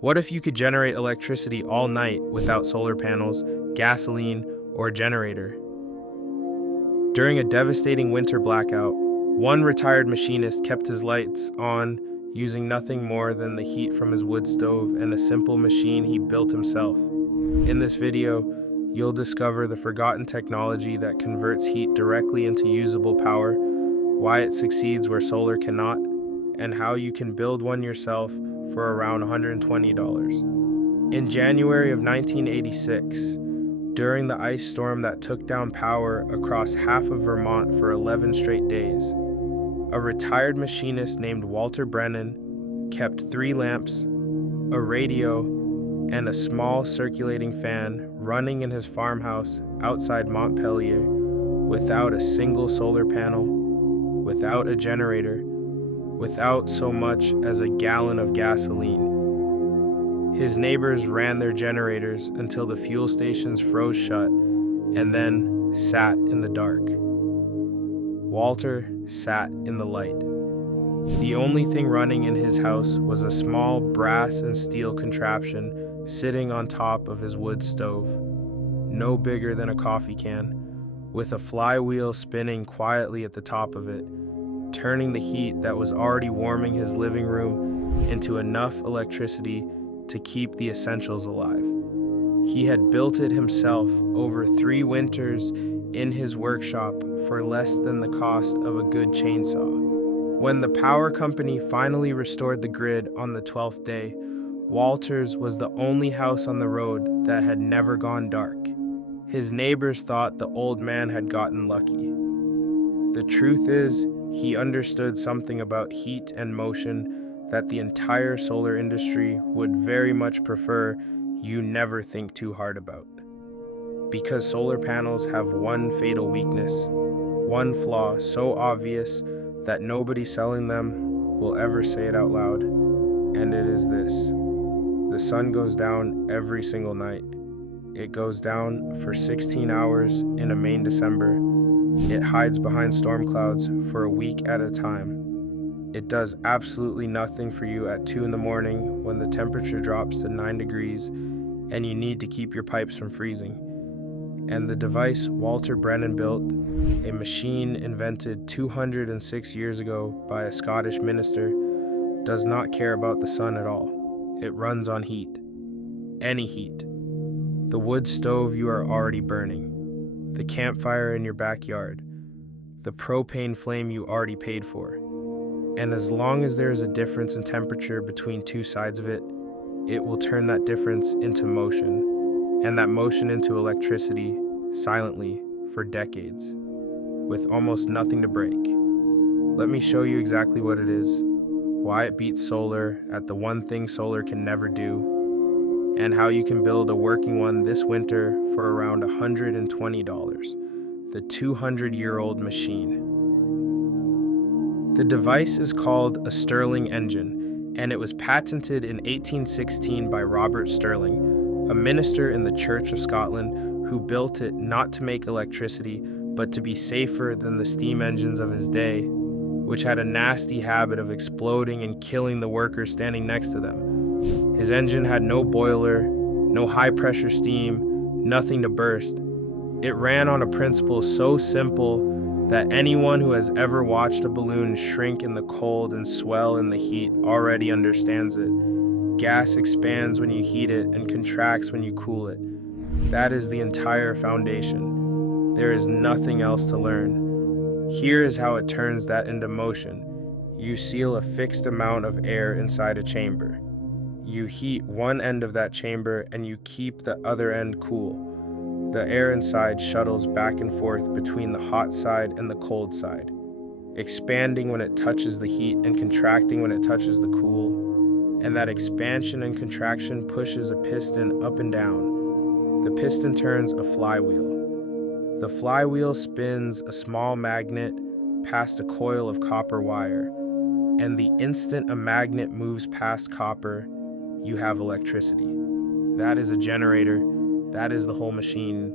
What if you could generate electricity all night without solar panels, gasoline, or a generator? During a devastating winter blackout, one retired machinist kept his lights on using nothing more than the heat from his wood stove and a simple machine he built himself. In this video, you'll discover the forgotten technology that converts heat directly into usable power, why it succeeds where solar cannot, and how you can build one yourself for around $120. In January of 1986, during the ice storm that took down power across half of Vermont for 11 straight days, a retired machinist named Walter Brennan kept 3 lamps, a radio, and a small circulating fan running in his farmhouse outside Montpelier without a single solar panel, without a generator, without so much as a gallon of gasoline. His neighbors ran their generators until the fuel stations froze shut and then sat in the dark. Walter sat in the light. The only thing running in his house was a small brass and steel contraption sitting on top of his wood stove, no bigger than a coffee can, with a flywheel spinning quietly at the top of it, turning the heat that was already warming his living room into enough electricity to keep the essentials alive. He had built it himself over 3 winters in his workshop for less than the cost of a good chainsaw. When the power company finally restored the grid on the 12th day, Walter's was the only house on the road that had never gone dark. His neighbors thought the old man had gotten lucky. The truth is, he understood something about heat and motion that the entire solar industry would very much prefer you never think too hard about. Because solar panels have one fatal weakness, one flaw so obvious that nobody selling them will ever say it out loud, and it is this: the sun goes down every single night. It goes down for 16 hours in a Maine December. It hides behind storm clouds for a week at a time. It does absolutely nothing for you at 2 in the morning when the temperature drops to 9 degrees and you need to keep your pipes from freezing. And the device Walter Brennan built, a machine invented 206 years ago by a Scottish minister, does not care about the sun at all. It runs on heat. Any heat. The wood stove you are already burning. The campfire in your backyard. The propane flame you already paid for. And as long as there is a difference in temperature between 2 sides of it, it will turn that difference into motion, and that motion into electricity, silently, for decades, with almost nothing to break. Let me show you exactly what it is, why it beats solar at the one thing solar can never do, and how you can build a working one this winter for around $120, the 200-year-old machine. The device is called a Stirling engine, and it was patented in 1816 by Robert Stirling, a minister in the Church of Scotland who built it not to make electricity, but to be safer than the steam engines of his day, which had a nasty habit of exploding and killing the workers standing next to them. His engine had no boiler, no high-pressure steam, nothing to burst. It ran on a principle so simple that anyone who has ever watched a balloon shrink in the cold and swell in the heat already understands it. Gas expands when you heat it and contracts when you cool it. That is the entire foundation. There is nothing else to learn. Here is how it turns that into motion. You seal a fixed amount of air inside a chamber. You heat one end of that chamber and you keep the other end cool. The air inside shuttles back and forth between the hot side and the cold side, expanding when it touches the heat and contracting when it touches the cool, and that expansion and contraction pushes a piston up and down. The piston turns a flywheel. The flywheel spins a small magnet past a coil of copper wire, and the instant a magnet moves past copper, you have electricity. That is a generator. That is the whole machine.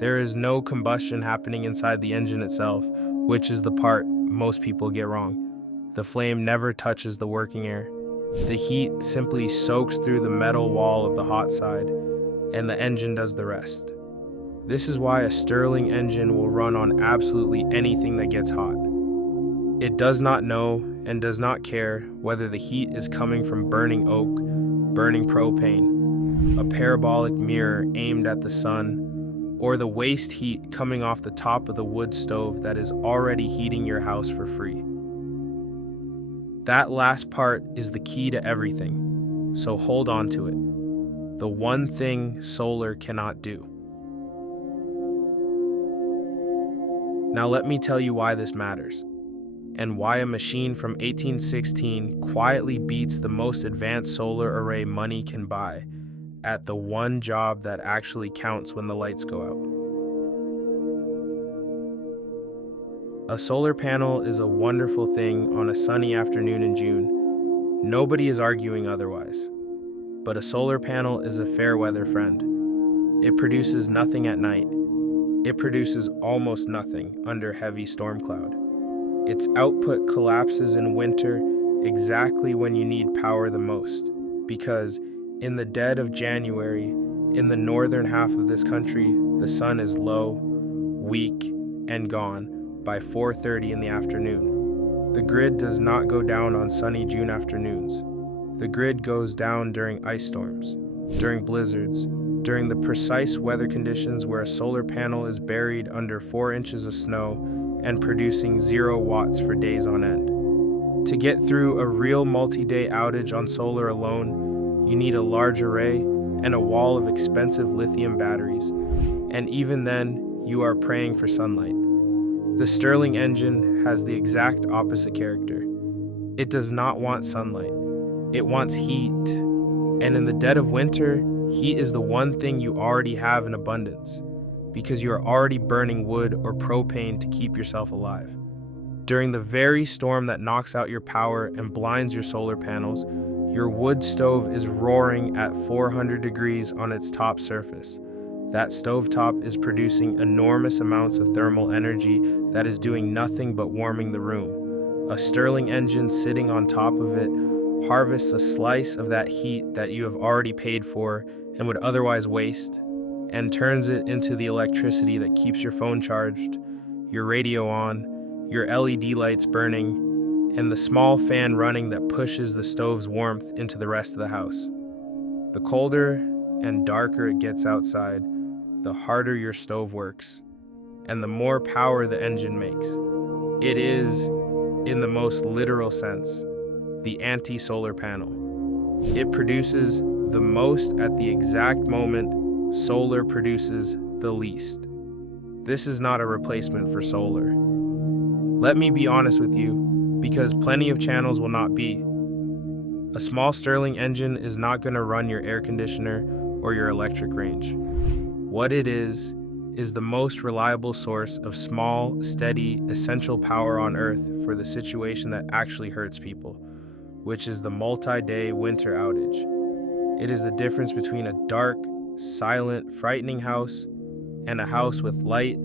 There is no combustion happening inside the engine itself, which is the part most people get wrong. The flame never touches the working air. The heat simply soaks through the metal wall of the hot side, and the engine does the rest. This is why a Stirling engine will run on absolutely anything that gets hot. It does not know and does not care whether the heat is coming from burning oak, burning propane, a parabolic mirror aimed at the sun, or the waste heat coming off the top of the wood stove that is already heating your house for free. That last part is the key to everything, so hold on to it. The one thing solar cannot do. Now let me tell you why this matters, and why a machine from 1816 quietly beats the most advanced solar array money can buy at the one job that actually counts when the lights go out. A solar panel is a wonderful thing on a sunny afternoon in June. Nobody is arguing otherwise. But a solar panel is a fair weather friend. It produces nothing at night. It produces almost nothing under heavy storm cloud. Its output collapses in winter exactly when you need power the most, because in the dead of January, in the northern half of this country, the sun is low, weak, and gone by 4:30 in the afternoon. The grid does not go down on sunny June afternoons. The grid goes down during ice storms, during blizzards, during the precise weather conditions where a solar panel is buried under 4 inches of snow and producing 0 watts for days on end. To get through a real multi-day outage on solar alone, you need a large array and a wall of expensive lithium batteries, and even then, you are praying for sunlight. The Stirling engine has the exact opposite character. It does not want sunlight. It wants heat. And in the dead of winter, heat is the one thing you already have in abundance, because you are already burning wood or propane to keep yourself alive. During the very storm that knocks out your power and blinds your solar panels, your wood stove is roaring at 400 degrees on its top surface. That stovetop is producing enormous amounts of thermal energy that is doing nothing but warming the room. A Stirling engine sitting on top of it harvests a slice of that heat that you have already paid for and would otherwise waste, and turns it into the electricity that keeps your phone charged, your radio on, your LED lights burning, and the small fan running that pushes the stove's warmth into the rest of the house. The colder and darker it gets outside, the harder your stove works, and the more power the engine makes. It is, in the most literal sense, the anti-solar panel. It produces the most at the exact moment solar produces the least. This is not a replacement for solar. Let me be honest with you, because plenty of channels will not be. A small Stirling engine is not going to run your air conditioner or your electric range. What it is the most reliable source of small, steady, essential power on Earth for the situation that actually hurts people, which is the multi-day winter outage. It is the difference between a dark, silent, frightening house and a house with light,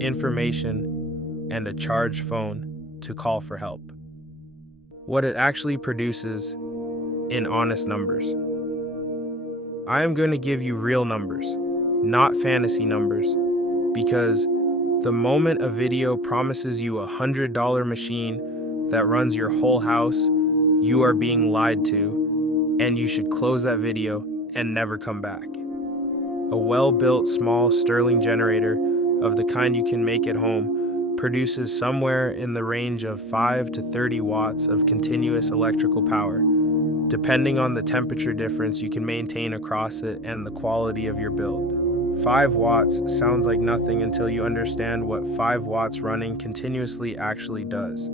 information, and a charged phone to call for help. What it actually produces in honest numbers. I am going to give you real numbers, not fantasy numbers, because the moment a video promises you $100 machine that runs your whole house, you are being lied to, and you should close that video and never come back. A well-built small Stirling generator of the kind you can make at home produces somewhere in the range of 5 to 30 watts of continuous electrical power, depending on the temperature difference you can maintain across it and the quality of your build. 5 watts sounds like nothing until you understand what 5 watts running continuously actually does.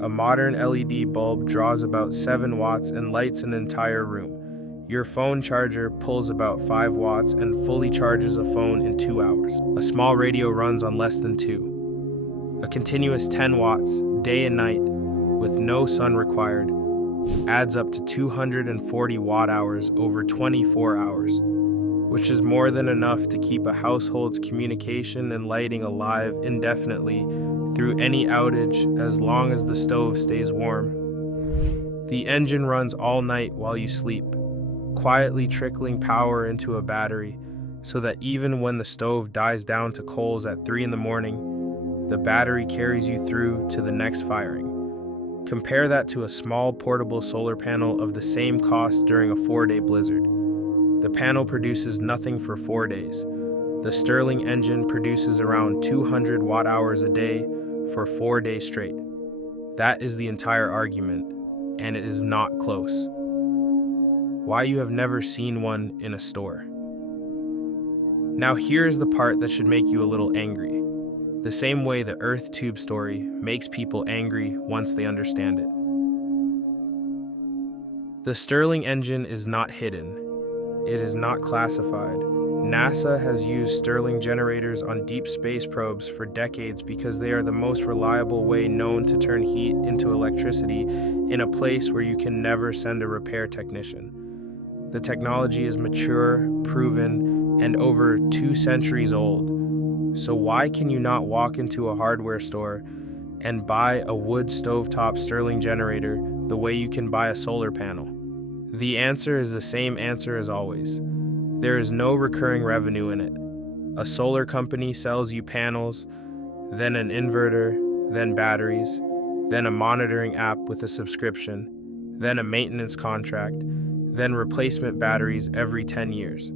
A modern LED bulb draws about 7 watts and lights an entire room. Your phone charger pulls about 5 watts and fully charges a phone in 2 hours. A small radio runs on less than 2. A continuous 10 watts, day and night, with no sun required, adds up to 240 watt-hours over 24 hours, which is more than enough to keep a household's communication and lighting alive indefinitely through any outage as long as the stove stays warm. The engine runs all night while you sleep, quietly trickling power into a battery so that even when the stove dies down to coals at 3 in the morning, the battery carries you through to the next firing. Compare that to a small portable solar panel of the same cost during a 4-day blizzard. The panel produces nothing for 4 days. The Stirling engine produces around 200 watt-hours a day for 4 days straight. That is the entire argument, and it is not close. Why you have never seen one in a store. Now here's the part that should make you a little angry. The same way the Earth tube story makes people angry once they understand it. The Stirling engine is not hidden. It is not classified. NASA has used Stirling generators on deep space probes for decades because they are the most reliable way known to turn heat into electricity in a place where you can never send a repair technician. The technology is mature, proven, and over 2 centuries old. So why can you not walk into a hardware store and buy a wood stovetop Stirling generator the way you can buy a solar panel? The answer is the same answer as always. There is no recurring revenue in it. A solar company sells you panels, then an inverter, then batteries, then a monitoring app with a subscription, then a maintenance contract, then replacement batteries every 10 years.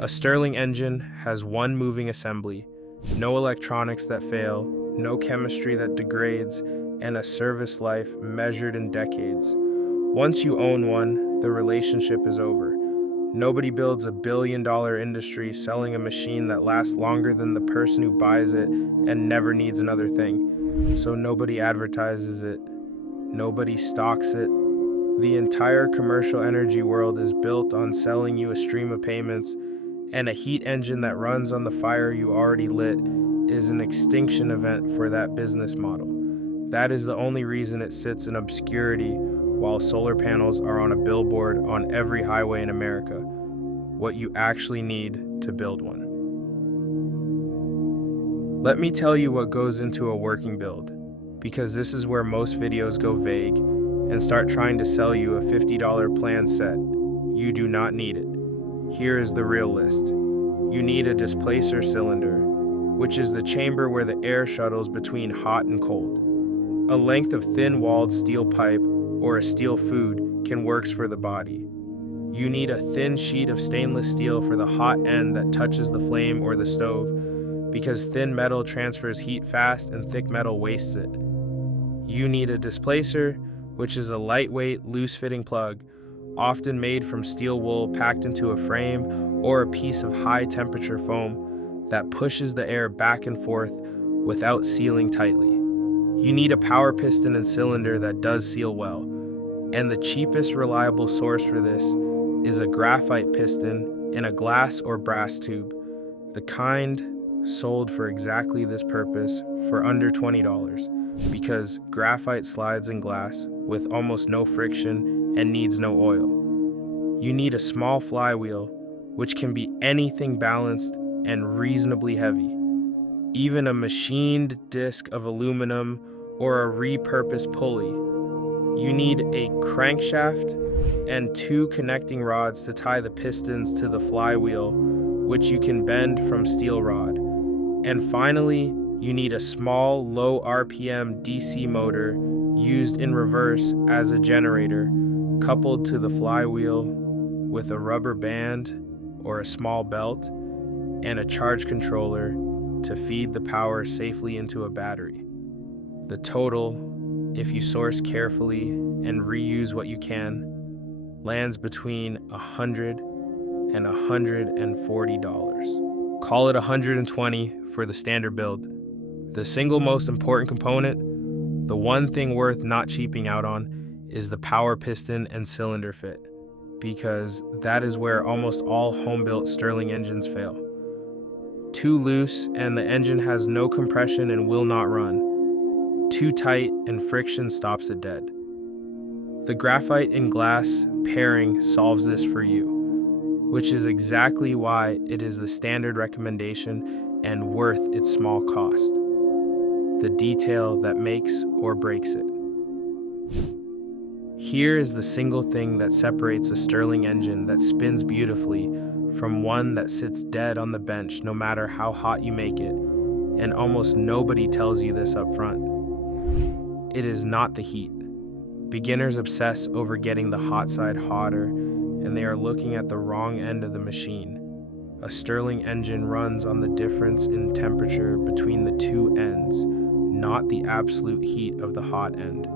A Stirling engine has one moving assembly, no electronics that fail, no chemistry that degrades, and a service life measured in decades. Once you own one, the relationship is over. Nobody builds a billion-dollar industry selling a machine that lasts longer than the person who buys it and never needs another thing. So nobody advertises it. Nobody stocks it. The entire commercial energy world is built on selling you a stream of payments, and a heat engine that runs on the fire you already lit is an extinction event for that business model. That is the only reason it sits in obscurity while solar panels are on a billboard on every highway in America. What you actually need to build one. Let me tell you what goes into a working build, because this is where most videos go vague and start trying to sell you a $50 plan set. You do not need it. Here is the real list. You need a displacer cylinder, which is the chamber where the air shuttles between hot and cold. A length of thin-walled steel pipe or a steel food can works for the body. You need a thin sheet of stainless steel for the hot end that touches the flame or the stove, because thin metal transfers heat fast and thick metal wastes it. You need a displacer, which is a lightweight, loose-fitting plug, often made from steel wool packed into a frame or a piece of high-temperature foam that pushes the air back and forth without sealing tightly. You need a power piston and cylinder that does seal well, and the cheapest reliable source for this is a graphite piston in a glass or brass tube, the kind sold for exactly this purpose for under $20, because graphite slides in glass with almost no friction and needs no oil. You need a small flywheel, which can be anything balanced and reasonably heavy. Even a machined disc of aluminum or a repurposed pulley. You need a crankshaft and 2 connecting rods to tie the pistons to the flywheel, which you can bend from steel rod. And finally, you need a small, low RPM DC motor used in reverse as a generator, coupled to the flywheel with a rubber band or a small belt, and a charge controller to feed the power safely into a battery. The total, if you source carefully and reuse what you can, lands between $100 and $140. Call it $120 for the standard build. The single most important component, the one thing worth not cheaping out on, is the power piston and cylinder fit, because that is where almost all home-built Stirling engines fail. Too loose and the engine has no compression and will not run. Too tight and friction stops it dead. The graphite and glass pairing solves this for you, which is exactly why it is the standard recommendation and worth its small cost. The detail that makes or breaks it. Here is the single thing that separates a Stirling engine that spins beautifully from one that sits dead on the bench no matter how hot you make it, and almost nobody tells you this up front. It is not the heat. Beginners obsess over getting the hot side hotter, and they are looking at the wrong end of the machine. A Stirling engine runs on the difference in temperature between the two ends, not the absolute heat of the hot end.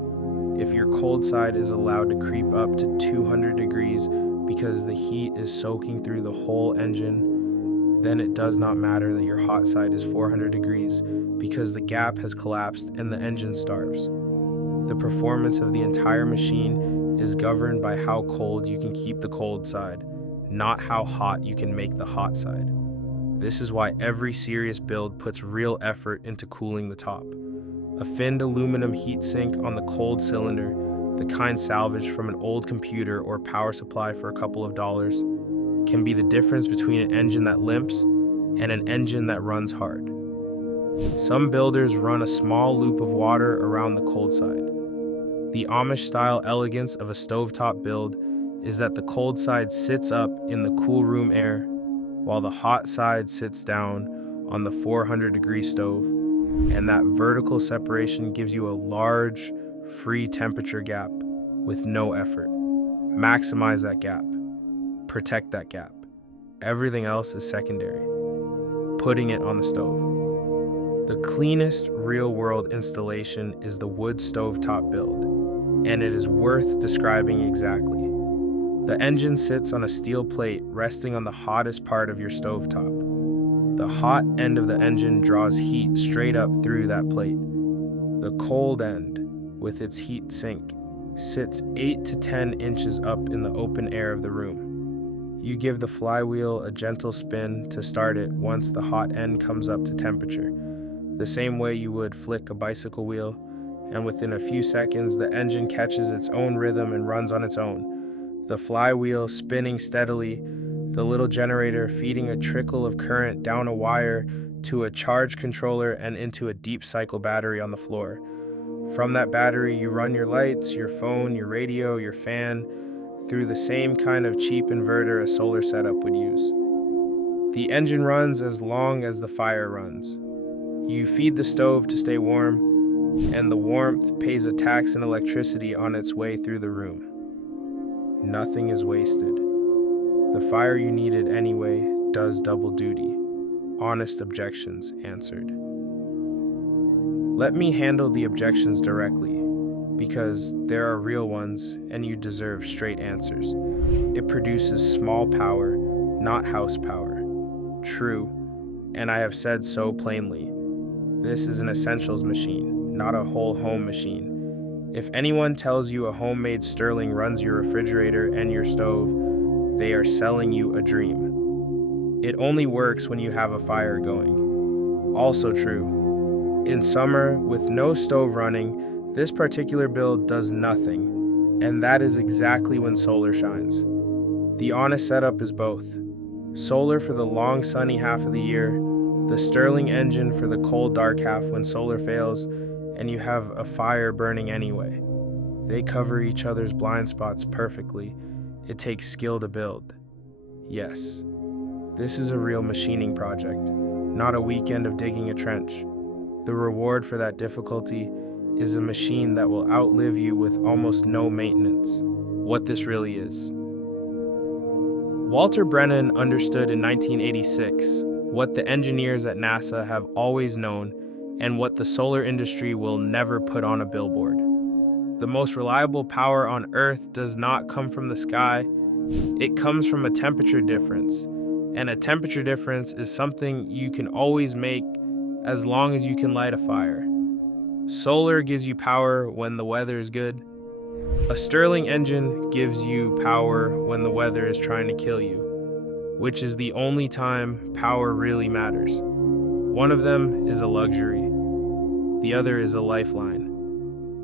If your cold side is allowed to creep up to 200 degrees because the heat is soaking through the whole engine, then it does not matter that your hot side is 400 degrees because the gap has collapsed and the engine starves. The performance of the entire machine is governed by how cold you can keep the cold side, not how hot you can make the hot side. This is why every serious build puts real effort into cooling the top. A finned aluminum heatsink on the cold cylinder, the kind salvaged from an old computer or power supply for a couple of dollars, can be the difference between an engine that limps and an engine that runs hard. Some builders run a small loop of water around the cold side. The Amish-style elegance of a stovetop build is that the cold side sits up in the cool room air, while the hot side sits down on the 400-degree stove, and that vertical separation gives you a large, free temperature gap with no effort. Maximize that gap. Protect that gap. Everything else is secondary. Putting it on the stove. The cleanest real-world installation is the wood stovetop build, and it is worth describing exactly. The engine sits on a steel plate resting on the hottest part of your stovetop. The hot end of the engine draws heat straight up through that plate. The cold end, with its heat sink, sits 8 to 10 inches up in the open air of the room. You give the flywheel a gentle spin to start it once the hot end comes up to temperature, the same way you would flick a bicycle wheel, and within a few seconds the engine catches its own rhythm and runs on its own. The flywheel spinning steadily, the little generator feeding a trickle of current down a wire to a charge controller and into a deep cycle battery on the floor. From that battery, you run your lights, your phone, your radio, your fan, through the same kind of cheap inverter a solar setup would use. The engine runs as long as the fire runs. You feed the stove to stay warm, and the warmth pays a tax in electricity on its way through the room. Nothing is wasted. The fire you needed anyway does double duty. Honest objections answered. Let me handle the objections directly, because there are real ones and you deserve straight answers. It produces small power, not house power. True, and I have said so plainly. This is an essentials machine, not a whole home machine. If anyone tells you a homemade Stirling runs your refrigerator and your stove, they are selling you a dream. It only works when you have a fire going. Also true, in summer, with no stove running, this particular build does nothing, and that is exactly when solar shines. The honest setup is both. Solar for the long sunny half of the year, the Stirling engine for the cold dark half when solar fails, and you have a fire burning anyway. They cover each other's blind spots perfectly. It takes skill to build. Yes, this is a real machining project, not a weekend of digging a trench. The reward for that difficulty is a machine that will outlive you with almost no maintenance. What this really is. Walter Brennan understood in 1986 what the engineers at NASA have always known and what the solar industry will never put on a billboard. The most reliable power on Earth does not come from the sky. It comes from a temperature difference. And a temperature difference is something you can always make as long as you can light a fire. Solar gives you power when the weather is good. A Stirling engine gives you power when the weather is trying to kill you, which is the only time power really matters. One of them is a luxury. The other is a lifeline.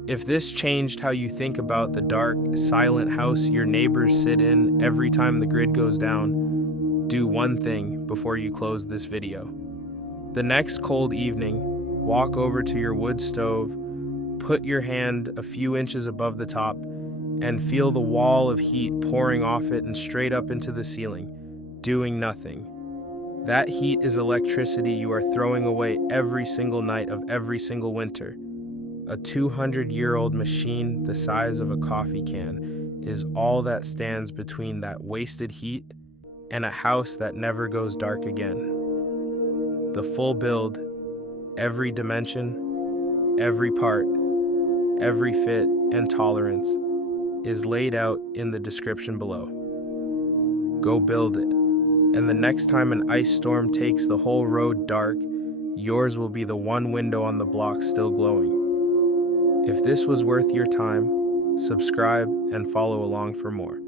If this changed how you think about the dark, silent house your neighbors sit in every time the grid goes down, do one thing before you close this video. The next cold evening, walk over to your wood stove, put your hand a few inches above the top, and feel the wall of heat pouring off it and straight up into the ceiling, doing nothing. That heat is electricity you are throwing away every single night of every single winter. A 200-year-old machine the size of a coffee can is all that stands between that wasted heat and a house that never goes dark again. The full build, every dimension, every part, every fit and tolerance is laid out in the description below. Go build it, and the next time an ice storm takes the whole road dark, yours will be the one window on the block still glowing. If this was worth your time, subscribe and follow along for more.